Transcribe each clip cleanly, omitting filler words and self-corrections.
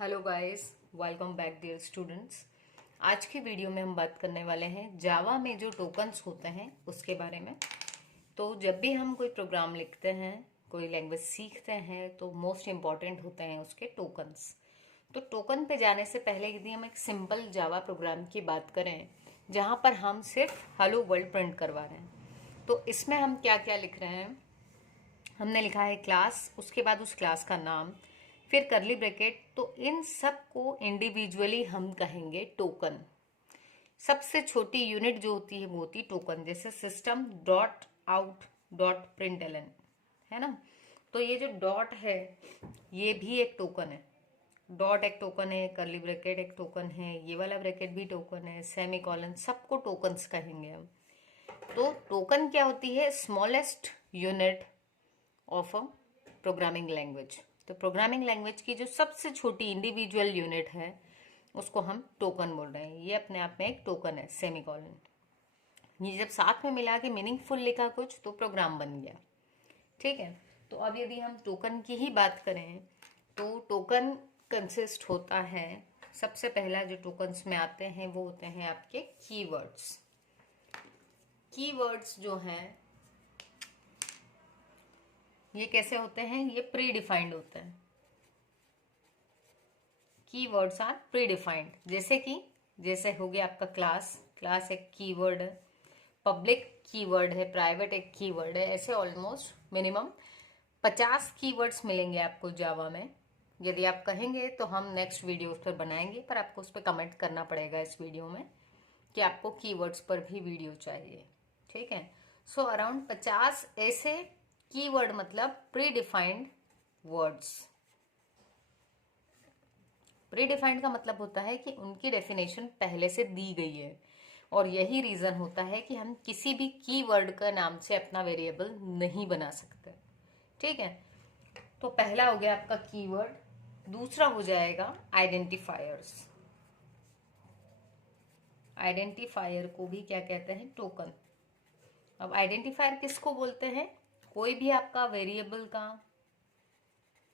Hello guys, welcome back dear students. आज की video में हम बात करने वाले हैं जावा में जो टोकन्स होते हैं उसके बारे में। तो जब भी हम कोई प्रोग्राम लिखते हैं, कोई लैंग्वेज सीखते हैं, तो मोस्ट इम्पॉर्टेंट होते हैं उसके टोकन्स। तो टोकन पे जाने से पहले यदि हम एक सिंपल जावा प्रोग्राम की बात करें जहाँ पर हम सिर्फ हेलो वर्ल्ड प्रिंट करवा रहे हैं, तो इसमें हम क्या क्या लिख रहे हैं। हमने लिखा है क्लास, उसके बाद उस क्लास का नाम, फिर करली ब्रैकेट। तो इन सब को इंडिविजुअली हम कहेंगे टोकन। सबसे छोटी यूनिट जो होती है वो होती है टोकन, जैसे system dot out dot println, है ना। तो ये जो डॉट है ये भी एक टोकन है। डॉट एक टोकन है, करली ब्रैकेट एक टोकन है, ये वाला ब्रैकेट भी टोकन है, सेमी कॉलन, सबको टोकन्स कहेंगे हम। तो टोकन क्या होती है? Smallest unit of a programming language. तो प्रोग्रामिंग लैंग्वेज की जो सबसे छोटी इंडिविजुअल यूनिट है उसको हम टोकन बोल रहे हैं। ये अपने आप में एक टोकन है, सेमी कॉलन। ये जब साथ में मिला के मीनिंगफुल लिखा कुछ तो प्रोग्राम बन गया। ठीक है। तो अब यदि हम टोकन की ही बात करें तो टोकन कंसिस्ट होता है, सबसे पहला जो टोकन्स में आते हैं वो होते हैं आपके कीवर्ड्स। कीवर्ड्स जो हैं ये कैसे होते हैं? ये प्री डिफाइंड होते हैं। Keywords are predefined. जैसे हो गया आपका क्लास। क्लास एक कीवर्ड है, पब्लिक कीवर्ड है, प्राइवेट एक कीवर्ड है। ऐसे ऑलमोस्ट मिनिमम 50 कीवर्ड्स मिलेंगे आपको जावा में। यदि आप कहेंगे तो हम नेक्स्ट वीडियो उस पर बनाएंगे, पर आपको उस पर कमेंट करना पड़ेगा इस वीडियो में कि आपको कीवर्ड्स पर भी वीडियो चाहिए। ठीक है। सो अराउंड 50 ऐसे कीवर्ड, मतलब pre defined words. Pre defined का मतलब होता है कि उनकी डेफिनेशन पहले से दी गई है, और यही रीजन होता है कि हम किसी भी कीवर्ड का नाम से अपना वेरिएबल नहीं बना सकते। ठीक है। तो पहला हो गया आपका कीवर्ड। दूसरा हो जाएगा आइडेंटिफायर्स। आइडेंटिफायर को भी क्या कहते हैं? टोकन। अब आइडेंटिफायर किसको बोलते हैं? कोई भी आपका वेरिएबल का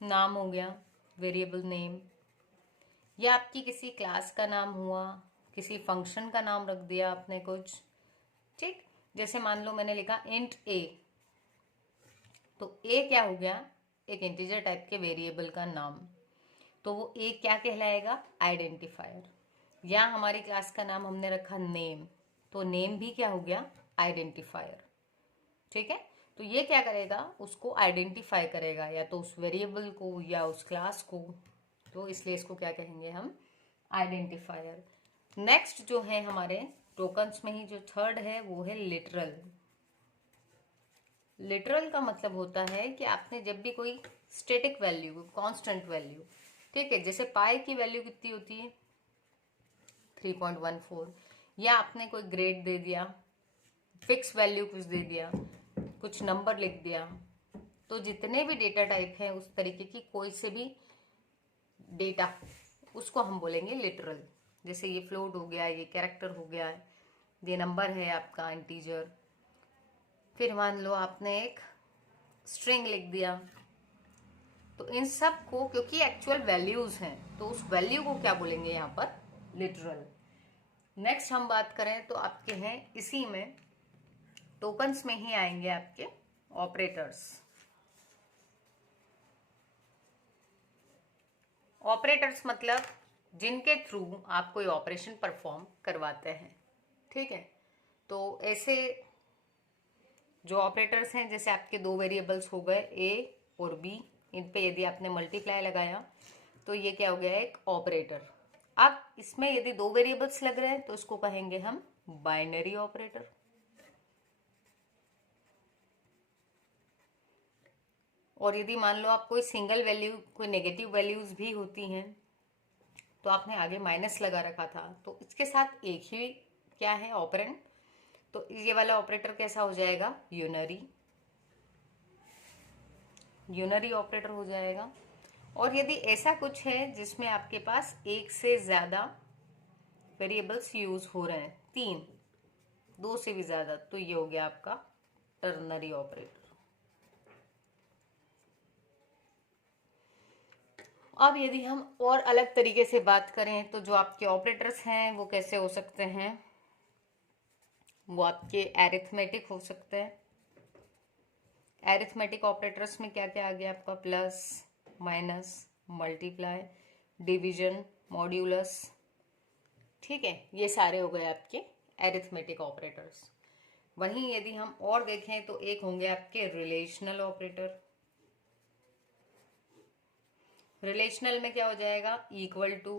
नाम हो गया, वेरिएबल नेम, या आपकी किसी क्लास का नाम हुआ, किसी फंक्शन का नाम रख दिया आपने कुछ। ठीक। जैसे मान लो मैंने लिखा इंट ए, तो ए क्या हो गया? एक इंटीजर टाइप के वेरिएबल का नाम। तो वो ए क्या कहलाएगा? आइडेंटिफायर। या हमारी क्लास का नाम हमने रखा नेम, तो नेम भी क्या हो गया? आइडेंटिफायर। ठीक है। तो ये क्या करेगा? उसको आइडेंटिफाई करेगा, या तो उस वेरिएबल को या उस क्लास को। तो इसलिए इसको क्या कहेंगे हम? आइडेंटिफायर। नेक्स्ट जो है हमारे टोकन्स में ही जो थर्ड है वो है लिटरल। लिटरल का मतलब होता है कि आपने जब भी कोई स्टैटिक वैल्यू, कांस्टेंट वैल्यू, ठीक है, जैसे पाई की वैल्यू कितनी होती है? 3.14। या आपने कोई ग्रेड दे दिया, फिक्स वैल्यू कुछ दे दिया, कुछ नंबर लिख दिया, तो जितने भी डेटा टाइप हैं उस तरीके की कोई से भी डेटा, उसको हम बोलेंगे लिटरल। जैसे ये फ्लोट हो गया, ये कैरेक्टर हो गया, ये नंबर है आपका इंटीजर। फिर मान लो आपने एक स्ट्रिंग लिख दिया, तो इन सब को, क्योंकि एक्चुअल वैल्यूज हैं, तो उस वैल्यू को क्या बोलेंगे यहाँ पर? लिटरल। नेक्स्ट हम बात करें तो आपके हैं इसी में टोकन्स में ही आएंगे आपके ऑपरेटर्स। ऑपरेटर्स मतलब जिनके थ्रू आप कोई ऑपरेशन परफॉर्म करवाते हैं। ठीक है। तो ऐसे जो ऑपरेटर्स हैं, जैसे आपके दो वेरिएबल्स हो गए ए और बी, इन पे यदि आपने मल्टीप्लाई लगाया तो ये क्या हो गया? एक ऑपरेटर। अब इसमें यदि दो वेरिएबल्स लग रहे हैं तो इसको कहेंगे हम बाइनरी ऑपरेटर। और यदि मान लो आप कोई सिंगल वैल्यू, कोई नेगेटिव वैल्यूज भी होती हैं, तो आपने आगे माइनस लगा रखा था, तो इसके साथ एक ही क्या है? ऑपरेंड। तो ये वाला ऑपरेटर कैसा हो जाएगा? यूनरी। यूनरी ऑपरेटर हो जाएगा। और यदि ऐसा कुछ है जिसमें आपके पास एक से ज्यादा वेरिएबल्स यूज हो रहे हैं, तीन, दो से भी ज्यादा, तो ये हो गया आपका टर्नरी ऑपरेटर। अब यदि हम और अलग तरीके से बात करें तो जो आपके ऑपरेटर्स हैं वो कैसे हो सकते हैं, वो आपके एरिथमेटिक हो सकते हैं। एरिथमेटिक ऑपरेटर्स में क्या क्या आ गया आपका, plus, minus, multiply, division, modulus, ठीक है, ये सारे हो गए आपके एरिथमेटिक ऑपरेटर्स। वहीं यदि हम और देखें तो एक होंगे आपके रिलेशनल ऑपरेटर। रिलेशनल में क्या हो जाएगा, equal to,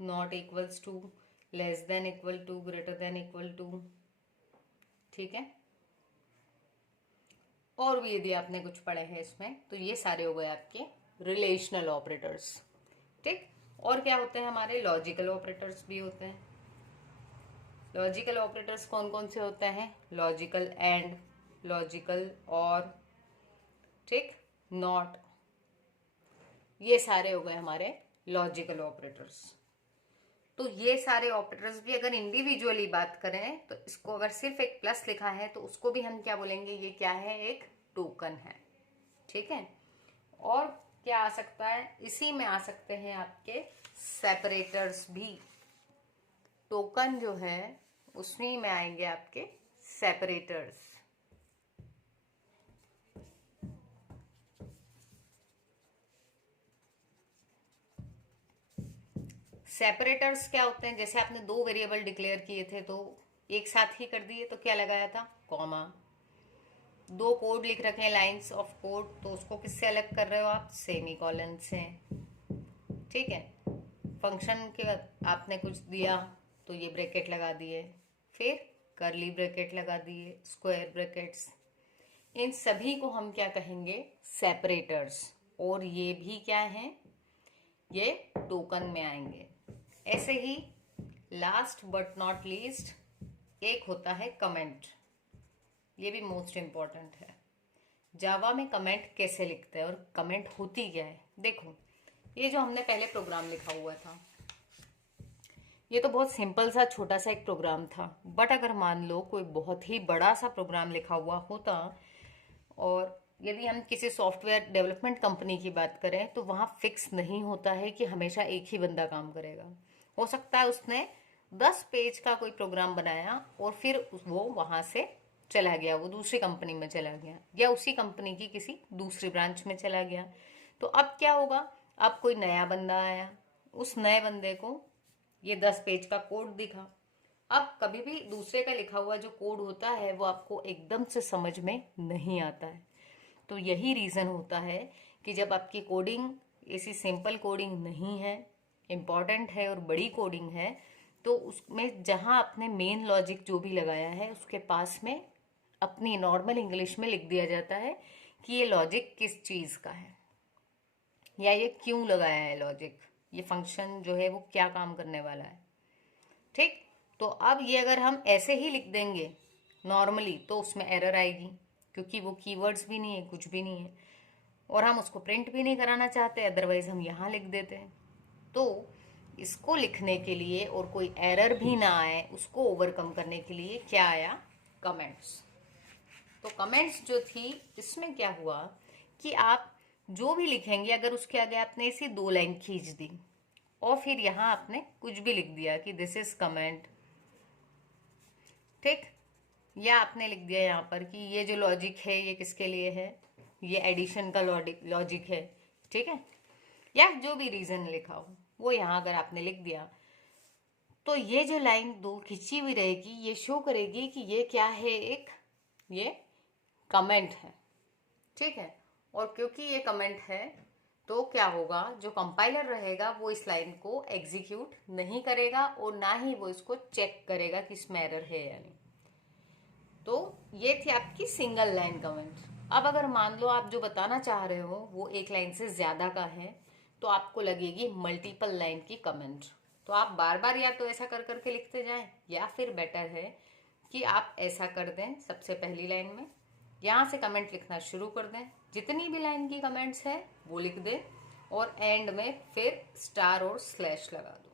not equals to, less than equal to, greater than equal to, ठीक है। और भी यदि आपने कुछ पढ़े हैं इसमें तो ये सारे हो गए आपके रिलेशनल ऑपरेटर्स, ठीक। और क्या होते हैं हमारे, लॉजिकल ऑपरेटर्स भी होते हैं। लॉजिकल ऑपरेटर्स कौन कौन से होते हैं, लॉजिकल एंड, लॉजिकल और, ठीक, नॉट, ये सारे हो गए हमारे लॉजिकल ऑपरेटर्स। तो ये सारे ऑपरेटर्स भी अगर इंडिविजुअली बात करें तो इसको अगर सिर्फ एक प्लस लिखा है तो उसको भी हम क्या बोलेंगे, ये क्या है, एक टोकन है, ठीक है। और क्या आ सकता है, इसी में आ सकते हैं आपके सेपरेटर्स भी। टोकन जो है उसमें में आएंगे आपके सेपरेटर्स। सेपरेटर्स क्या होते हैं, जैसे आपने दो वेरिएबल डिक्लेयर किए थे तो एक साथ ही कर दिए तो क्या लगाया था, कॉमा। दो कोड लिख रखे हैं, लाइंस ऑफ कोड, तो उसको किससे अलग कर रहे हो आप, सेमी कॉलन से, ठीक है। फंक्शन के आपने कुछ दिया तो ये ब्रैकेट लगा दिए, फिर कर्ली ब्रैकेट लगा दिए, स्क्वायर ब्रैकेट्स, इन सभी को हम क्या कहेंगे, सेपरेटर्स। और ये भी क्या है, ये टोकन में आएंगे। ऐसे ही लास्ट बट नॉट लीस्ट एक होता है कमेंट। ये भी मोस्ट इंपॉर्टेंट है। जावा में कमेंट कैसे लिखते हैं और कमेंट होती क्या है, देखो ये जो हमने पहले प्रोग्राम लिखा हुआ था ये तो बहुत सिंपल सा छोटा सा एक प्रोग्राम था, बट अगर मान लो कोई बहुत ही बड़ा सा प्रोग्राम लिखा हुआ होता, और यदि हम किसी सॉफ्टवेयर डेवलपमेंट कंपनी की बात करें तो वहाँ फिक्स नहीं होता है कि हमेशा एक ही बंदा काम करेगा। हो सकता है उसने 10 पेज का कोई प्रोग्राम बनाया और फिर वो वहाँ से चला गया, वो दूसरी कंपनी में चला गया या उसी कंपनी की किसी दूसरी ब्रांच में चला गया। तो अब क्या होगा, अब कोई नया बंदा आया, उस नए बंदे को ये 10 पेज का कोड दिखा। अब कभी भी दूसरे का लिखा हुआ जो कोड होता है वो आपको एकदम से समझ में नहीं आता है। तो यही रीज़न होता है कि जब आपकी कोडिंग ऐसी सिंपल कोडिंग नहीं है, इम्पॉर्टेंट है और बड़ी कोडिंग है, तो उसमें जहाँ आपने मेन लॉजिक जो भी लगाया है उसके पास में अपनी नॉर्मल इंग्लिश में लिख दिया जाता है कि ये लॉजिक किस चीज़ का है या ये क्यों लगाया है लॉजिक, ये फंक्शन जो है वो क्या काम करने वाला है, ठीक। तो अब ये अगर हम ऐसे ही लिख देंगे नॉर्मली तो उसमें एरर आएगी, क्योंकि वो कीवर्ड्स भी नहीं है, कुछ भी नहीं है, और हम उसको प्रिंट भी नहीं कराना चाहते, अदरवाइज हम यहाँ लिख देते हैं। तो इसको लिखने के लिए और कोई एरर भी ना आए उसको ओवरकम करने के लिए क्या आया, कमेंट्स। तो कमेंट्स जो थी इसमें क्या हुआ कि आप जो भी लिखेंगे अगर उसके आगे आपने इसी 2 लाइन खींच दी और फिर यहाँ आपने कुछ भी लिख दिया कि दिस इज कमेंट, ठीक, या आपने लिख दिया यहाँ पर कि ये जो लॉजिक है ये किसके लिए है, ये एडिशन का लॉजिक है, ठीक है, या जो भी रीजन लिखा हो वो यहाँ अगर आपने लिख दिया तो ये जो लाइन 2 खिंची हुई रहेगी ये शो करेगी कि ये क्या है, एक ये कमेंट है, ठीक है। और क्योंकि ये कमेंट है तो क्या होगा, जो कंपाइलर रहेगा वो इस लाइन को एग्जीक्यूट नहीं करेगा और ना ही वो इसको चेक करेगा कि इसमें एरर है या नहीं। तो ये थी आपकी सिंगल लाइन कमेंट। अब अगर मान लो आप जो बताना चाह रहे हो वो एक लाइन से ज्यादा का है तो आपको लगेगी मल्टीपल लाइन की कमेंट। तो आप बार बार या तो ऐसा कर करके लिखते जाएं या फिर बेटर है कि आप ऐसा कर दें, सबसे पहली लाइन में यहाँ से कमेंट लिखना शुरू कर दें, जितनी भी लाइन की कमेंट्स है वो लिख दें और एंड में फिर स्टार और स्लैश लगा दो।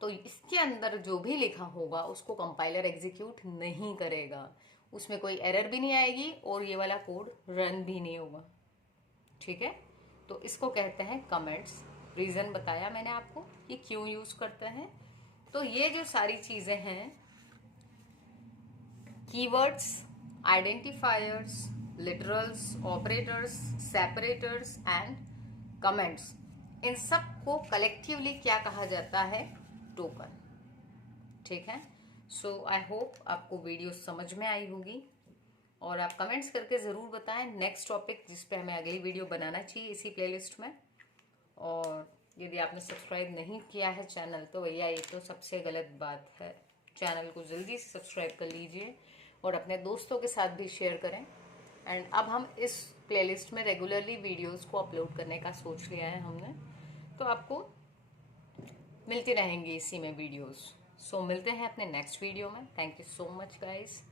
तो इसके अंदर जो भी लिखा होगा उसको कंपाइलर एग्जीक्यूट नहीं करेगा, उसमें कोई एरर भी नहीं आएगी और ये वाला कोड रन भी नहीं होगा, ठीक है। तो इसको कहते हैं कमेंट्स। रीज़न बताया मैंने आपको कि क्यों यूज़ करते हैं। तो ये जो सारी चीज़ें हैं, keywords, identifiers, literals, operators, separators and comments, इन सब को कलेक्टिवली क्या कहा जाता है? टोकन। ठीक है। सो आई होप आपको वीडियो समझ में आई होगी और आप कमेंट्स करके ज़रूर बताएं नेक्स्ट टॉपिक जिस पे हमें अगली वीडियो बनाना चाहिए इसी प्लेलिस्ट में। और यदि आपने सब्सक्राइब नहीं किया है चैनल तो भैया ये तो सबसे गलत बात है। चैनल को जल्दी से सब्सक्राइब कर लीजिए और अपने दोस्तों के साथ भी शेयर करें। एंड अब हम इस प्लेलिस्ट में रेगुलरली वीडियोस को अपलोड करने का सोच लिया है हमने, तो आपको मिलती रहेंगी इसी में वीडियोस। सो मिलते हैं अपने नेक्स्ट वीडियो में। Thank you so much guys.